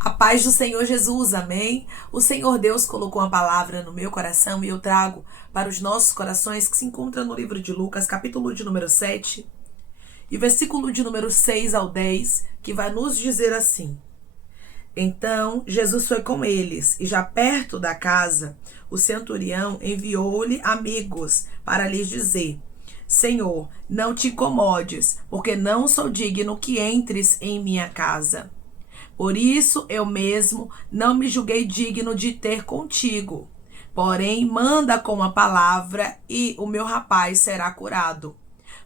A paz do Senhor Jesus, amém? O Senhor Deus colocou uma palavra no meu coração e eu trago para os nossos corações, que se encontra no livro de Lucas, capítulo de número 7, e versículo de número 6 ao 10, que vai nos dizer assim: Então Jesus foi com eles, e já perto da casa, o centurião enviou-lhe amigos para lhes dizer: Senhor, não te incomodes, porque não sou digno que entres em minha casa. Por isso eu mesmo não me julguei digno de ter contigo. Porém, manda com a palavra e o meu rapaz será curado.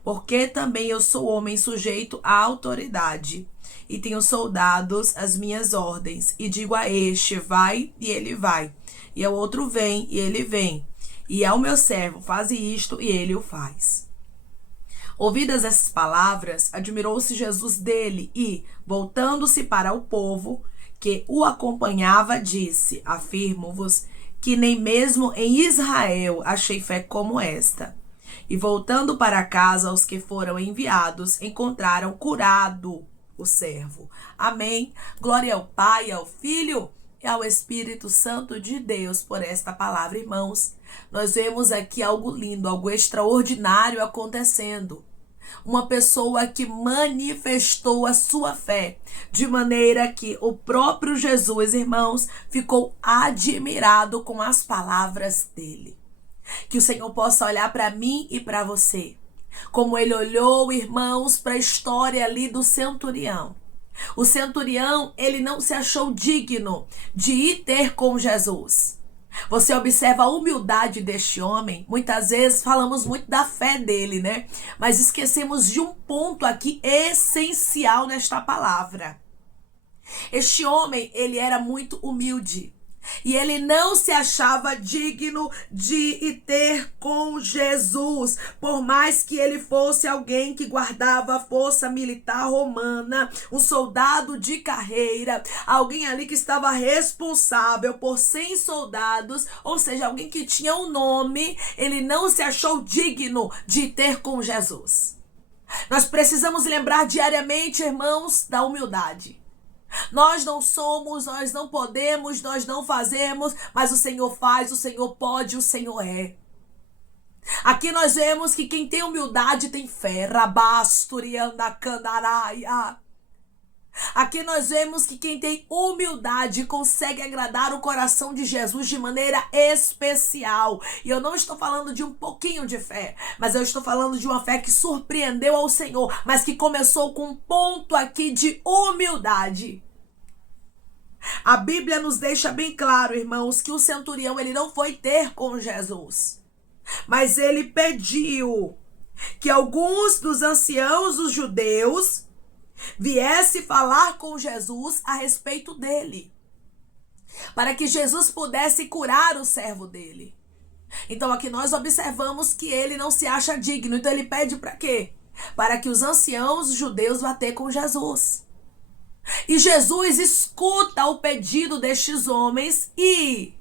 Porque também eu sou homem sujeito à autoridade e tenho soldados às minhas ordens. E digo a este, vai, e ele vai. E ao outro, vem, e ele vem. E ao meu servo, faze isto, e ele o faz. Ouvidas essas palavras, admirou-se Jesus dele e, voltando-se para o povo que o acompanhava, disse: Afirmo-vos que nem mesmo em Israel achei fé como esta. E voltando para casa, os que foram enviados encontraram curado o servo. Amém. Glória ao Pai, ao Filho e ao Espírito Santo de Deus por esta palavra, irmãos. Nós vemos aqui algo lindo, algo extraordinário acontecendo. Uma pessoa que manifestou a sua fé, de maneira que o próprio Jesus, irmãos, ficou admirado com as palavras dele. Que o Senhor possa olhar para mim e para você, como ele olhou, irmãos, para a história ali do centurião. O centurião, ele não se achou digno de ir ter com Jesus. Você observa a humildade deste homem. Muitas vezes falamos muito da fé dele, né? Mas esquecemos de um ponto aqui essencial nesta palavra. Este homem, ele era muito humilde. E ele não se achava digno de ir ter com Jesus, por mais que ele fosse alguém que guardava a força militar romana, um soldado de carreira, alguém ali que estava responsável por 100 soldados, ou seja, alguém que tinha um nome. Ele não se achou digno de ter com Jesus. Nós precisamos lembrar diariamente, irmãos, da humildade. Nós não somos, nós não podemos, nós não fazemos, mas o Senhor faz, o Senhor pode, o Senhor é. Aqui nós vemos que quem tem humildade tem fé. Rabasturiandacandaraia. Aqui nós vemos que quem tem humildade consegue agradar o coração de Jesus de maneira especial. E eu não estou falando de um pouquinho de fé, mas eu estou falando de uma fé que surpreendeu ao Senhor, mas que começou com um ponto aqui de humildade. A Bíblia nos deixa bem claro, irmãos, que o centurião ele não foi ter com Jesus, mas ele pediu que alguns dos anciãos dos judeus viesse falar com Jesus a respeito dele, para que Jesus pudesse curar o servo dele. Então aqui nós observamos que ele não se acha digno. Então ele pede para quê? Para que os anciãos judeus vá ter com Jesus. E Jesus escuta o pedido destes homens e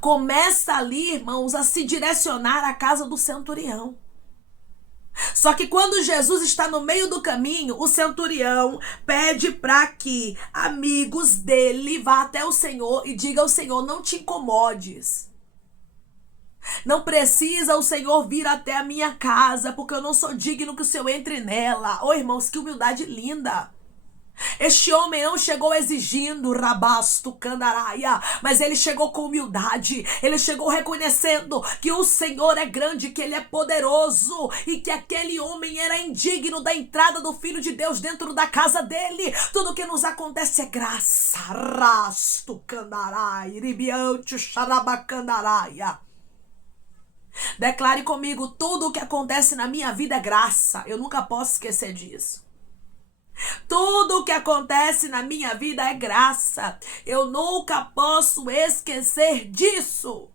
começa ali, irmãos, a se direcionar à casa do centurião. Só que quando Jesus está no meio do caminho, o centurião pede para que amigos dele vá até o Senhor e diga ao Senhor: não te incomodes. Não precisa o Senhor vir até a minha casa, porque eu não sou digno que o Senhor entre nela. Oh, irmãos, que humildade linda. Este homem não chegou exigindo rabasto candaraia, mas ele chegou com humildade. Ele chegou reconhecendo que o Senhor é grande, que ele é poderoso e que aquele homem era indigno da entrada do Filho de Deus dentro da casa dele. Tudo que nos acontece é graça. Rasto candaraia, ribiante xarabacandaraia. Declare comigo: tudo o que acontece na minha vida é graça. Eu nunca posso esquecer disso. Tudo o que acontece na minha vida é graça. Eu nunca posso esquecer disso.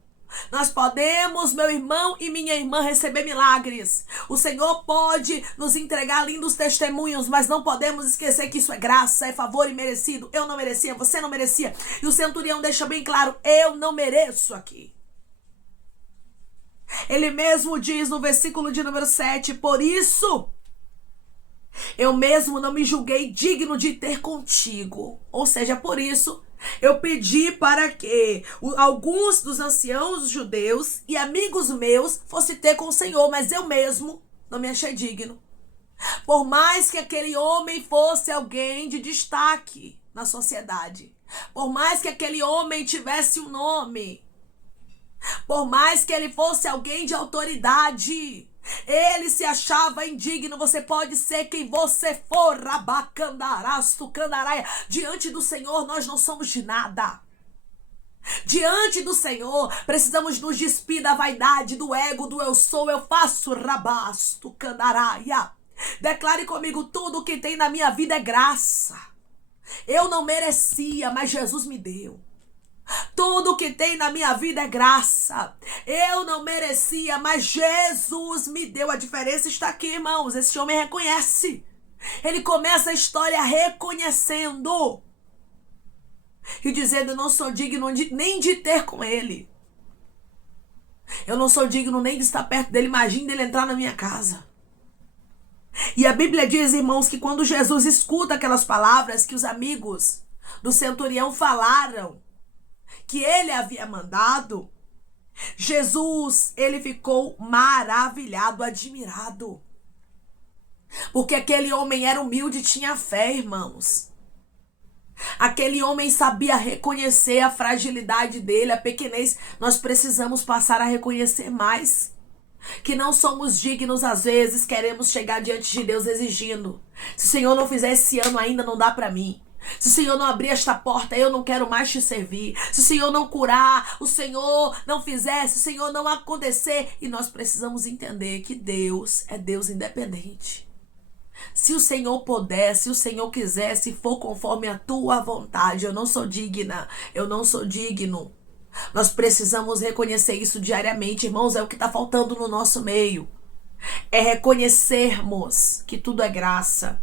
Nós podemos, meu irmão e minha irmã, receber milagres. O Senhor pode nos entregar lindos testemunhos, mas não podemos esquecer que isso é graça, é favor imerecido. Eu não merecia, você não merecia. E o centurião deixa bem claro: eu não mereço aqui. Ele mesmo diz no versículo de número 7, por isso eu mesmo não me julguei digno de ter contigo. Ou seja, por isso Eu pedi para que alguns dos anciãos judeus e amigos meus fossem ter com o Senhor, mas eu mesmo não me achei digno. Por mais que aquele homem fosse alguém de destaque na sociedade, por mais que aquele homem tivesse um nome, por mais que ele fosse alguém de autoridade, ele se achava indigno. Você pode ser quem você for, rabacandarasto, candaraia. Diante do Senhor nós não somos de nada. Diante do Senhor precisamos nos despir da vaidade, do ego, do eu sou, eu faço, rabasto, candaraia. Declare comigo: tudo que tem na minha vida é graça. Eu não merecia, mas Jesus me deu. Tudo que tem na minha vida é graça. Eu não merecia, mas Jesus me deu. A diferença está aqui, irmãos. Esse homem reconhece. Ele começa a história reconhecendo e dizendo: eu não sou digno nem de ter com ele. Eu não sou digno nem de estar perto dele. Imagine ele entrar na minha casa. E a Bíblia diz, irmãos, que quando Jesus escuta aquelas palavras que os amigos do centurião falaram, que ele havia mandado, Jesus, ele ficou maravilhado, admirado. Porque aquele homem era humilde e tinha fé, irmãos. Aquele homem sabia reconhecer a fragilidade dele, a pequenez. Nós precisamos passar a reconhecer mais que não somos dignos. Às vezes queremos chegar diante de Deus exigindo: se o Senhor não fizer esse ano ainda, não dá para mim. Se o Senhor não abrir esta porta, eu não quero mais te servir. Se o Senhor não curar, o Senhor não fizer, se o Senhor não acontecer. E nós precisamos entender que Deus é Deus independente. Se o Senhor puder, se o Senhor quiser, se for conforme a tua vontade. Eu não sou digna, eu não sou digno. Nós precisamos reconhecer isso diariamente, irmãos. É o que está faltando no nosso meio. É reconhecermos que tudo é graça.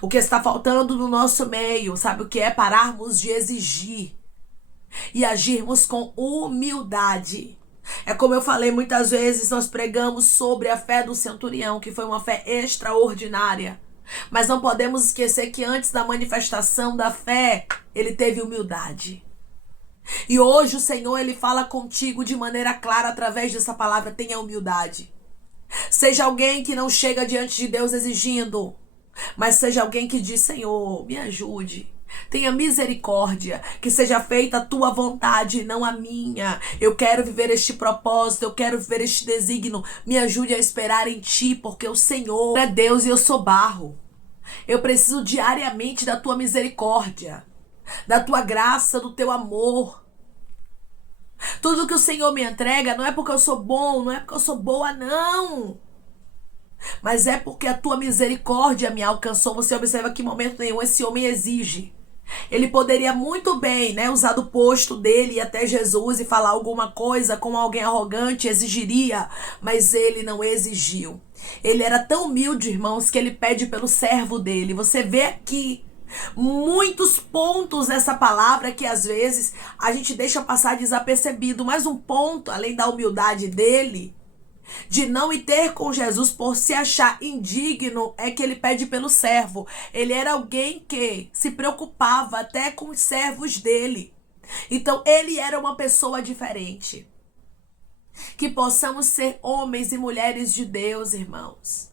O que está faltando no nosso meio, sabe o que é? Pararmos de exigir e agirmos com humildade. É como eu falei, muitas vezes nós pregamos sobre a fé do centurião, que foi uma fé extraordinária. Mas não podemos esquecer que antes da manifestação da fé, ele teve humildade. E hoje o Senhor, ele fala contigo de maneira clara através dessa palavra: tenha humildade. Seja alguém que não chega diante de Deus exigindo, mas seja alguém que diz: Senhor, me ajude. Tenha misericórdia, que seja feita a tua vontade, não a minha. Eu quero viver este propósito, eu quero viver este desígnio. Me ajude a esperar em ti, porque o Senhor é Deus e eu sou barro. Eu preciso diariamente da tua misericórdia, da tua graça, do teu amor. Tudo que o Senhor me entrega não é porque eu sou bom, não é porque eu sou boa, não. Mas é porque a tua misericórdia me alcançou. Você observa que em momento nenhum esse homem exige. Ele poderia muito bem, usar do posto dele e até Jesus e falar alguma coisa como alguém arrogante exigiria, mas ele não exigiu. Ele era tão humilde, irmãos, que ele pede pelo servo dele. Você vê aqui muitos pontos nessa palavra que às vezes a gente deixa passar desapercebido, mas um ponto, além da humildade dele, de não ir ter com Jesus por se achar indigno, é que ele pede pelo servo. Ele era alguém que se preocupava até com os servos dele. Então ele era uma pessoa diferente. Que possamos ser homens e mulheres de Deus, irmãos.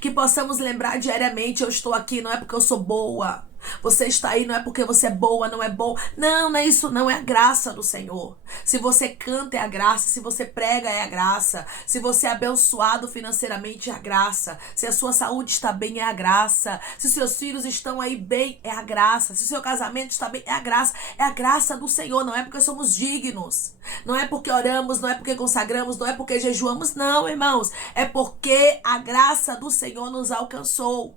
Que possamos lembrar diariamente: eu estou aqui não é porque eu sou boa. Você está aí não é porque você é boa, não é bom. Não, não é isso, não. É a graça do Senhor. Se você canta, é a graça. Se você prega, é a graça. Se você é abençoado financeiramente, é a graça. Se a sua saúde está bem, é a graça. Se seus filhos estão aí bem, é a graça. Se o seu casamento está bem, é a graça. É a graça do Senhor. Não é porque somos dignos. Não é porque oramos, não é porque consagramos, não é porque jejuamos. Não, irmãos. É porque a graça do Senhor nos alcançou.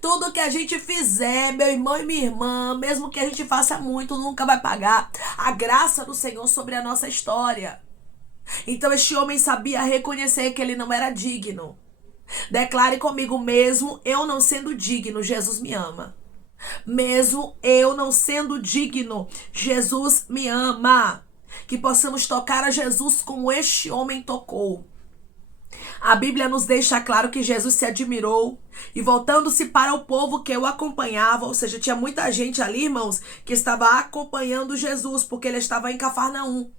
Tudo que a gente fizer, meu irmão e minha irmã, mesmo que a gente faça muito, nunca vai pagar a graça do Senhor sobre a nossa história. Então este homem sabia reconhecer que ele não era digno. Declare comigo: mesmo eu não sendo digno, Jesus me ama. Mesmo eu não sendo digno, Jesus me ama. Que possamos tocar a Jesus como este homem tocou. A Bíblia nos deixa claro que Jesus se admirou e voltando-se para o povo que o acompanhava, ou seja, tinha muita gente ali, irmãos, que estava acompanhando Jesus, porque ele estava em Cafarnaum.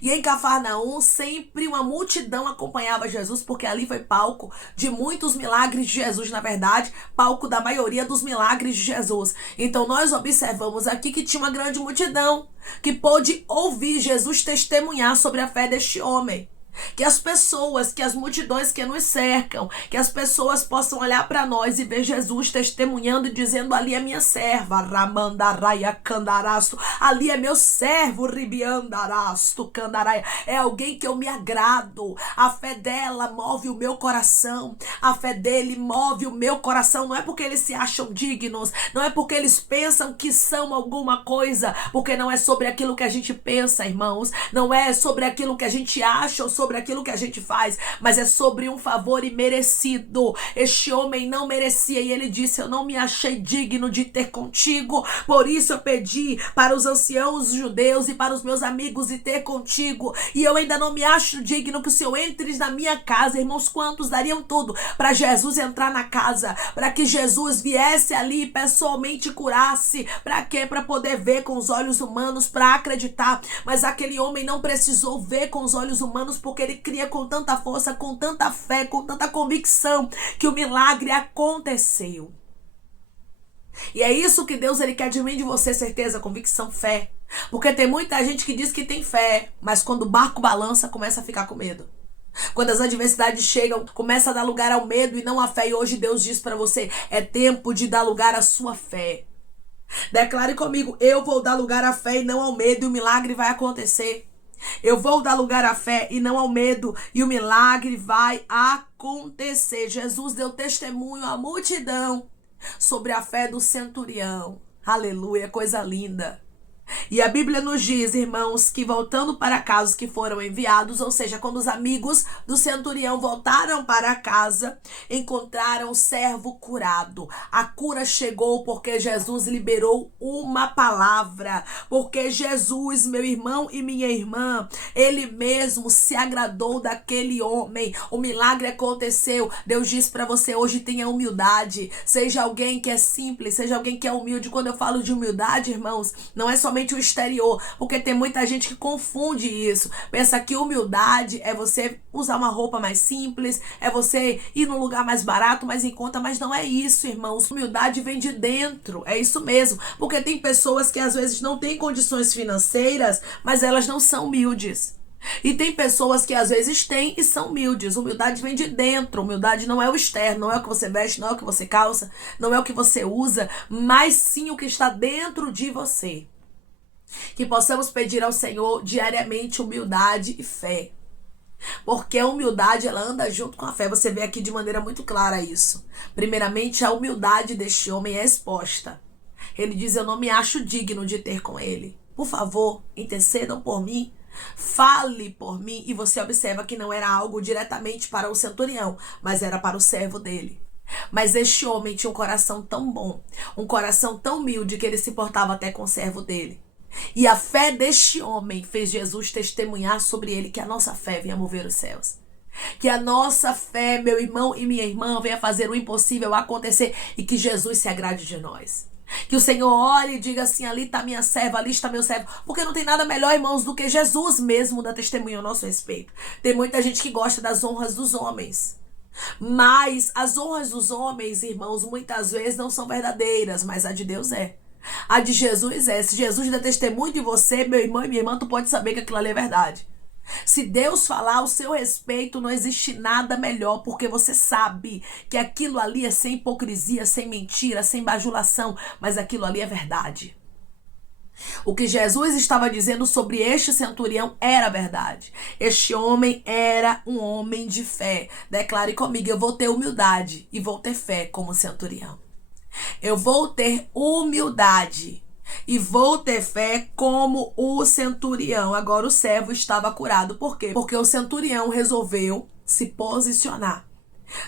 E em Cafarnaum, sempre uma multidão acompanhava Jesus, porque ali foi palco de muitos milagres de Jesus, na verdade, palco da maioria dos milagres de Jesus. Então nós observamos aqui que tinha uma grande multidão que pôde ouvir Jesus testemunhar sobre a fé deste homem. Que as pessoas, que as multidões que nos cercam, que as pessoas possam olhar para nós e ver Jesus testemunhando e dizendo: ali é minha serva, Ramandaraia Candarasto, ali é meu servo, Ribiandarasto Candaraia, é alguém que eu me agrado, a fé dela move o meu coração, a fé dele move o meu coração, não é porque eles se acham dignos, não é porque eles pensam que são alguma coisa, porque não é sobre aquilo que a gente pensa, irmãos, não é sobre aquilo que a gente acha ou sobre aquilo que a gente faz, mas é sobre um favor imerecido. Este homem não merecia e ele disse: eu não me achei digno de ter contigo, por isso eu pedi para os anciãos judeus e para os meus amigos de ter contigo, e eu ainda não me acho digno que o Senhor entres na minha casa. Irmãos, quantos dariam tudo para Jesus entrar na casa, para que Jesus viesse ali e pessoalmente curasse? Para quê? Para poder ver com os olhos humanos, para acreditar. Mas aquele homem não precisou ver com os olhos humanos, porque ele cria com tanta força, com tanta fé, com tanta convicção, que o milagre aconteceu. E é isso que Deus ele quer de mim e de você: certeza, convicção, fé. Porque tem muita gente que diz que tem fé, mas quando o barco balança, começa a ficar com medo. Quando as adversidades chegam, começa a dar lugar ao medo e não à fé. E hoje Deus diz para você: é tempo de dar lugar à sua fé. Declare comigo: eu vou dar lugar à fé e não ao medo, e o milagre vai acontecer. Eu vou dar lugar à fé e não ao medo, e o milagre vai acontecer. Jesus deu testemunho à multidão sobre a fé do centurião. Aleluia, coisa linda. E a Bíblia nos diz, irmãos, que voltando para casa os que foram enviados, ou seja, quando os amigos do centurião voltaram para casa, encontraram o servo curado. A cura chegou porque Jesus liberou uma palavra, porque Jesus, meu irmão e minha irmã, ele mesmo se agradou daquele homem. O milagre aconteceu. Deus diz para você hoje: tenha humildade, seja alguém que é simples, seja alguém que é humilde. Quando eu falo de humildade, irmãos, não é somente o exterior, porque tem muita gente que confunde isso, pensa que humildade é você usar uma roupa mais simples, é você ir num lugar mais barato, mais em conta, mas não é isso, irmãos. Humildade vem de dentro, é isso mesmo, porque tem pessoas que às vezes não têm condições financeiras, mas elas não são humildes. E tem pessoas que às vezes têm e são humildes. Humildade vem de dentro. Humildade não é o externo, não é o que você veste, não é o que você calça, não é o que você usa, mas sim o que está dentro de você. Que possamos pedir ao Senhor diariamente humildade e fé. Porque a humildade, ela anda junto com a fé. Você vê aqui de maneira muito clara isso. Primeiramente, a humildade deste homem é exposta. Ele diz: eu não me acho digno de ter com ele. Por favor, intercedam por mim. Fale por mim. E você observa que não era algo diretamente para o centurião, mas era para o servo dele. Mas este homem tinha um coração tão bom, um coração tão humilde, que ele se portava até com o servo dele. E a fé deste homem fez Jesus testemunhar sobre ele que a nossa fé venha mover os céus. Que a nossa fé, meu irmão e minha irmã, venha fazer o impossível acontecer e que Jesus se agrade de nós. Que o Senhor olhe e diga assim: ali está minha serva, ali está meu servo. Porque não tem nada melhor, irmãos, do que Jesus mesmo dar testemunho ao nosso respeito. Tem muita gente que gosta das honras dos homens. Mas as honras dos homens, irmãos, muitas vezes não são verdadeiras, mas a de Deus é. A de Jesus é. Se Jesus der testemunho de você, meu irmão e minha irmã, tu pode saber que aquilo ali é verdade. Se Deus falar ao seu respeito, não existe nada melhor, porque você sabe que aquilo ali é sem hipocrisia, sem mentira, sem bajulação, mas aquilo ali é verdade. O que Jesus estava dizendo sobre este centurião era verdade. Este homem era um homem de fé. Declare comigo: eu vou ter humildade e vou ter fé como centurião. Eu vou ter humildade e vou ter fé como o centurião. Agora o servo estava curado. Por quê? Porque o centurião resolveu se posicionar.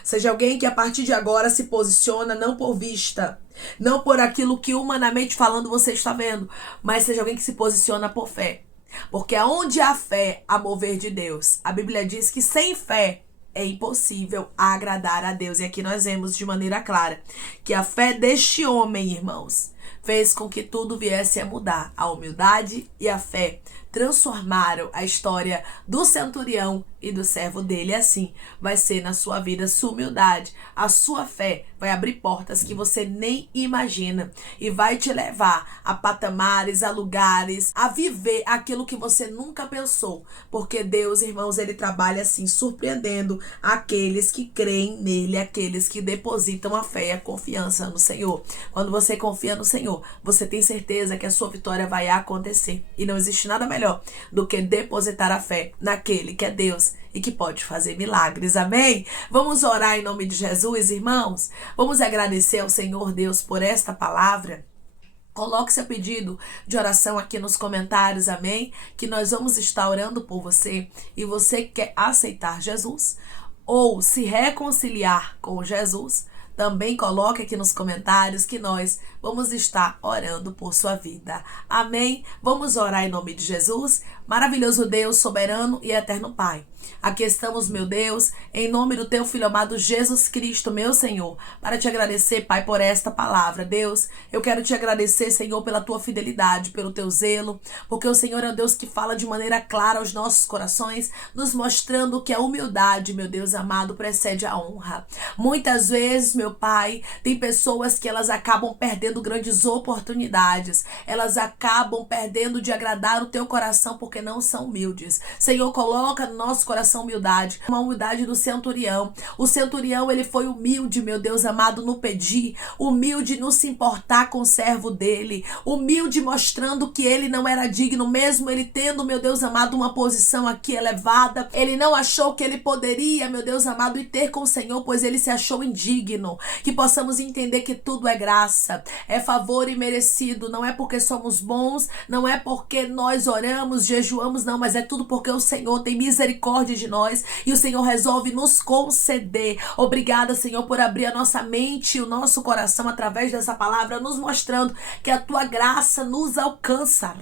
Seja alguém que a partir de agora se posiciona não por vista, não por aquilo que humanamente falando você está vendo, mas seja alguém que se posiciona por fé. Porque aonde há fé, há mover de Deus. A Bíblia diz que sem fé é impossível agradar a Deus. E aqui nós vemos de maneira clara que a fé deste homem, irmãos, fez com que tudo viesse a mudar. A humildade e a fé transformaram a história do centurião e do servo dele. Assim vai ser na sua vida. Sua humildade, a sua fé vai abrir portas que você nem imagina e vai te levar a patamares, a lugares, a viver aquilo que você nunca pensou. Porque Deus, irmãos, ele trabalha assim, surpreendendo aqueles que creem nele, aqueles que depositam a fé e a confiança no Senhor. Quando você confia no Senhor, você tem certeza que a sua vitória vai acontecer. E não existe nada melhor do que depositar a fé naquele que é Deus e que pode fazer milagres. Amém? Vamos orar em nome de Jesus, irmãos? Vamos agradecer ao Senhor Deus por esta palavra. Coloque seu pedido de oração aqui nos comentários, amém? Que nós vamos estar orando por você. E você que quer aceitar Jesus ou se reconciliar com Jesus, também coloque aqui nos comentários que nós vamos estar orando por sua vida. Amém? Vamos orar em nome de Jesus. Maravilhoso Deus, soberano e eterno Pai. Aqui estamos, meu Deus, em nome do teu Filho amado Jesus Cristo, meu Senhor, para te agradecer, Pai, por esta palavra. Deus, eu quero te agradecer, Senhor, pela tua fidelidade, pelo teu zelo, porque o Senhor é um Deus que fala de maneira clara aos nossos corações, nos mostrando que a humildade, meu Deus amado, precede a honra. Muitas vezes, meu Pai, tem pessoas que elas acabam perdendo grandes oportunidades, elas acabam perdendo de agradar o teu coração porque não são humildes. Senhor, coloca no nosso coração humildade, uma humildade do centurião. O centurião, ele foi humilde, meu Deus amado, no pedir, humilde no se importar com o servo dele, humilde mostrando que ele não era digno, mesmo ele tendo, meu Deus amado, uma posição aqui elevada, ele não achou que ele poderia, meu Deus amado, ir ter com o Senhor, pois ele se achou indigno. Que possamos entender que tudo é graça, é favor imerecido, não é porque somos bons, não é porque nós oramos, jejuamos, não, mas é tudo porque o Senhor tem misericórdia de nós e o Senhor resolve nos conceder. Obrigada, Senhor, por abrir a nossa mente e o nosso coração através dessa palavra, nos mostrando que a tua graça nos alcança,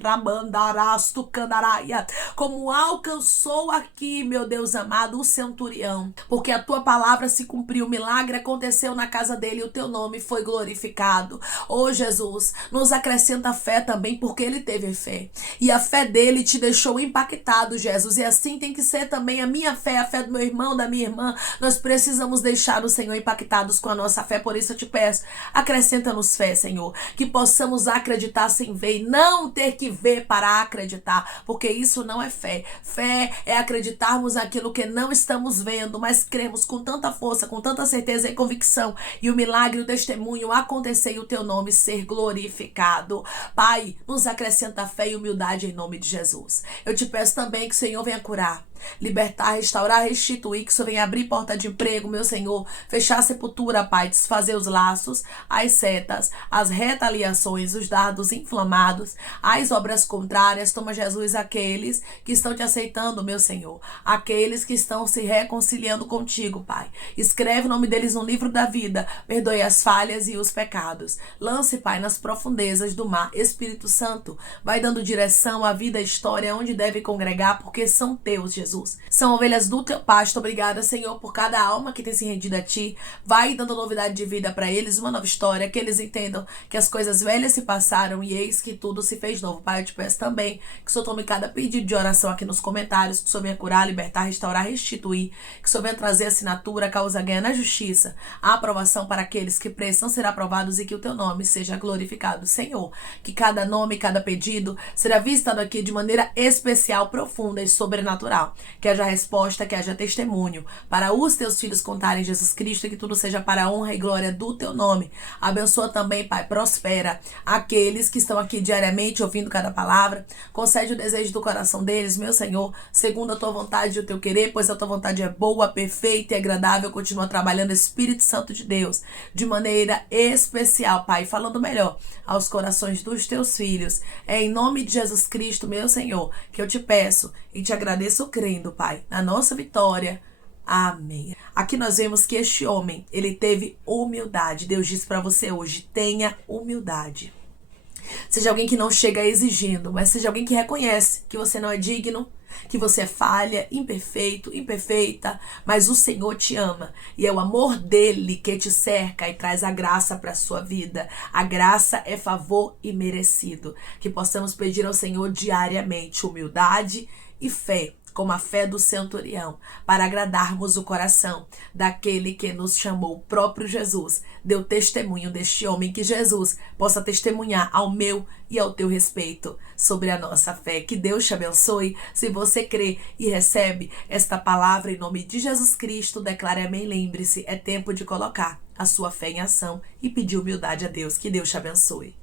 como alcançou aqui, meu Deus amado, o centurião, porque a tua palavra se cumpriu, o milagre aconteceu na casa dele e o teu nome foi glorificado. Oh Jesus, nos acrescenta fé também, porque ele teve fé e a fé dele te deixou impactado, Jesus, e assim tem que ser também a minha fé, a fé do meu irmão, da minha irmã. Nós precisamos deixar o Senhor impactados com a nossa fé, por isso eu te peço, acrescenta-nos fé, Senhor, que possamos acreditar sem ver e não ter que ver para acreditar, porque isso não é fé. Fé é acreditarmos naquilo que não estamos vendo, mas cremos com tanta força, com tanta certeza e convicção, e o milagre, o testemunho acontecer e o teu nome ser glorificado. Pai, nos acrescenta fé e humildade em nome de Jesus. Eu te peço também que o Senhor venha curar, libertar, restaurar, restituir, que o Senhor venha abrir porta de emprego, meu Senhor, fechar a sepultura, Pai, desfazer os laços, as setas, as retaliações, os dardos inflamados, as obras contrárias. Toma, Jesus, aqueles que estão te aceitando, meu Senhor, aqueles que estão se reconciliando contigo, Pai. Escreve o nome deles no livro da vida, perdoe as falhas e os pecados. Lance, Pai, nas profundezas do mar. Espírito Santo, vai dando direção à vida, à história, onde deve congregar, porque são teus, Jesus. São ovelhas do teu pasto. Obrigada, Senhor, por cada alma que tem se rendido a ti. Vai dando novidade de vida para eles, uma nova história, que eles entendam que as coisas velhas se passaram e eis que tudo se fez novo. Pai, eu te peço também que o Senhor tome cada pedido de oração aqui nos comentários, que o Senhor venha curar, libertar, restaurar, restituir, que o Senhor venha trazer assinatura, causa ganha na justiça, a aprovação para aqueles que precisam ser aprovados e que o teu nome seja glorificado, Senhor. Que cada nome, cada pedido será visitado aqui de maneira especial, profunda e sobrenatural. Que haja resposta, que haja testemunho para os teus filhos contarem Jesus Cristo e que tudo seja para a honra e glória do teu nome. Abençoa também, Pai, prospera aqueles que estão aqui diariamente ouvindo cada palavra. Concede o desejo do coração deles, meu Senhor, segundo a tua vontade e o teu querer, pois a tua vontade é boa, perfeita e agradável. Continua trabalhando, Espírito Santo de Deus, de maneira especial, Pai, falando melhor aos corações dos teus filhos. É em nome de Jesus Cristo, meu Senhor, que eu te peço e te agradeço crendo, Pai, na nossa vitória. Amém. Aqui nós vemos que este homem, ele teve humildade. Deus diz para você hoje, tenha humildade. Seja alguém que não chega exigindo, mas seja alguém que reconhece que você não é digno, que você é falha, imperfeito, imperfeita, mas o Senhor te ama e é o amor dele que te cerca e traz a graça para a sua vida. A graça é favor imerecido. Que possamos pedir ao Senhor diariamente humildade e fé, como a fé do centurião, para agradarmos o coração daquele que nos chamou, o próprio Jesus. Deu testemunho deste homem, que Jesus possa testemunhar ao meu e ao teu respeito sobre a nossa fé. Que Deus te abençoe. Se você crê e recebe esta palavra em nome de Jesus Cristo, declare amém. Lembre-se, é tempo de colocar a sua fé em ação e pedir humildade a Deus. Que Deus te abençoe.